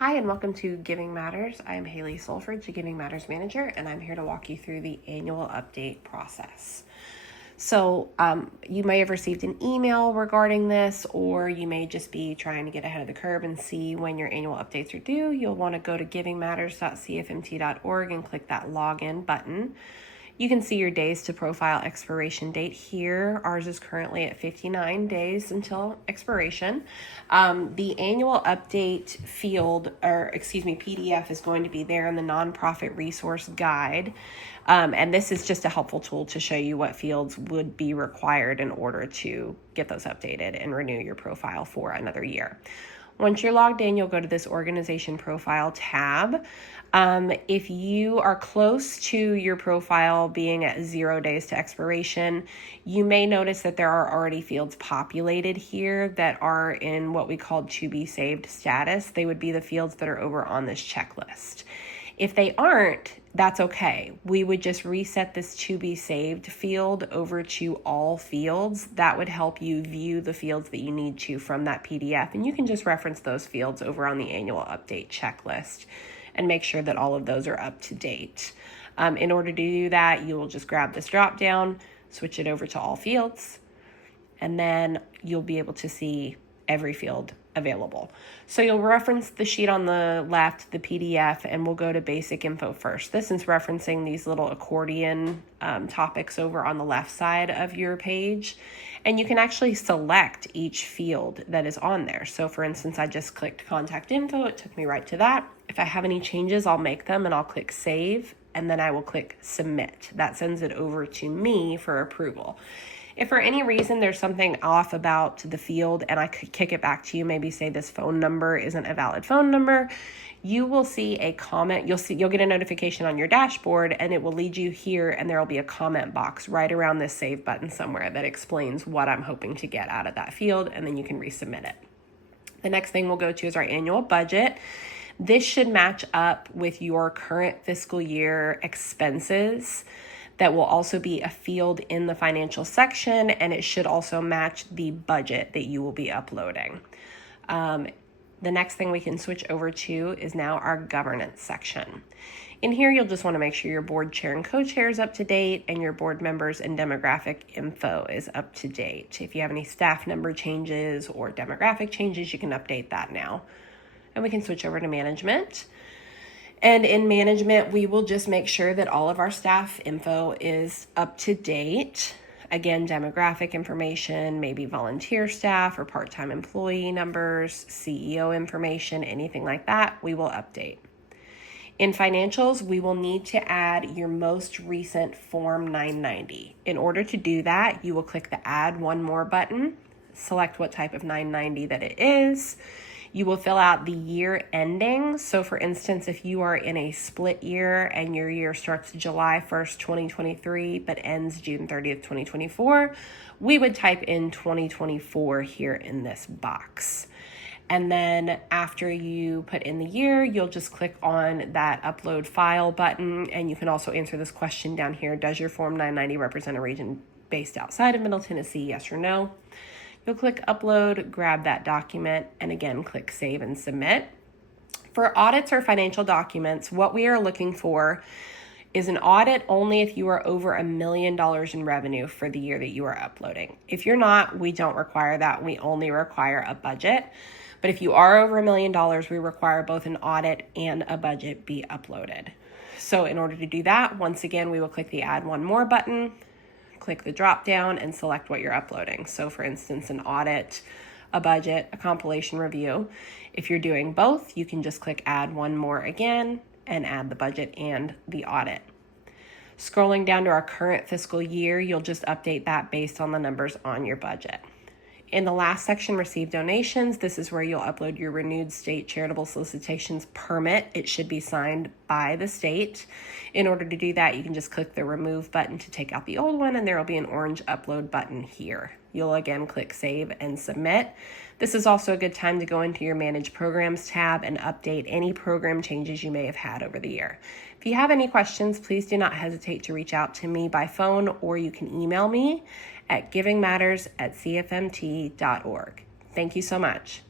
Hi, and welcome to Giving Matters. I am Haley Solford, the Giving Matters Manager, and I'm here to walk you through the annual update process. So you may have received an email regarding this, or you may just be trying to get ahead of the curve and see when your annual updates are due. You'll want to go to givingmatters.cfmt.org and click that login button. You can see your days to profile expiration date here. Ours is currently at 59 days until expiration. The annual update field, PDF is going to be there in the nonprofit resource guide. And this is just a helpful tool to show you what fields would be required in order to get those updated and renew your profile for another year. Once you're logged in, you'll go to this organization profile tab. If you are close to your profile being at 0 days to expiration, you may notice that there are already fields populated here that are in what we call to be saved status. They would be the fields that are over on this checklist. If they aren't, that's okay. We would just reset this to be saved field over to all fields. That would help you view the fields that you need to from that PDF. And you can just reference those fields over on the annual update checklist and make sure that all of those are up to date. In order to do that, you will just grab this drop down, switch it over to all fields, and then you'll be able to see every field available. So you'll reference the sheet on the left, the PDF, and we'll go to basic info first. This is referencing these little accordion topics over on the left side of your page. And you can actually select each field that is on there. So for instance, I just clicked contact info. It took me right to that. If I have any changes, I'll make them and I'll click save, and then I will click submit. That sends it over to me for approval. If for any reason there's something off about the field and I could kick it back to you, maybe say this phone number isn't a valid phone number, you will see a comment. You'll get a notification on your dashboard, and it will lead you here, and there will be a comment box right around this save button somewhere that explains what I'm hoping to get out of that field, and then you can resubmit it. The next thing we'll go to is our annual budget. This should match up with your current fiscal year expenses. That will also be a field in the financial section, and it should also match the budget that you will be uploading. The next thing we can switch over to is now our governance section. In here, you'll just want to make sure your board chair and co-chair is up to date, and your board members and demographic info is up to date. If you have any staff number changes or demographic changes, you can update that now. And we can switch over to management. And in management, we will just make sure that all of our staff info is up to date. Again, demographic information, maybe volunteer staff or part-time employee numbers, CEO information, anything like that, we will update. In financials, we will need to add your most recent Form 990. In order to do that, you will click the Add One More button, select what type of 990 that it is. You will fill out the year ending. So for instance, if you are in a split year and your year starts July 1st, 2023, but ends June 30th, 2024, we would type in 2024 here in this box. And then after you put in the year, you'll just click on that upload file button. And you can also answer this question down here. Does your Form 990 represent a region based outside of Middle Tennessee? Yes or no? You'll click upload, grab that document, and again, click save and submit. For audits or financial documents, what we are looking for is an audit only if you are over $1 million in revenue for the year that you are uploading. If you're not, we don't require that. We only require a budget. But if you are over $1 million, we require both an audit and a budget be uploaded. So in order to do that, once again, we will click the Add One More button, click the drop down, and select what you're uploading. So for instance, an audit, a budget, a compilation review. If you're doing both, you can just click Add One More again and add the budget and the audit. Scrolling down to our current fiscal year, you'll just update that based on the numbers on your budget. In the last section, receive donations, this is where you'll upload your renewed state charitable solicitations permit. It should be signed by the state. In order to do that, you can just click the remove button to take out the old one, and there will be an orange upload button here. You'll again click save and submit. This is also a good time to go into your manage programs tab and update any program changes you may have had over the year. If you have any questions, please do not hesitate to reach out to me by phone, or you can email me at givingmatters@cfmt.org. Thank you so much.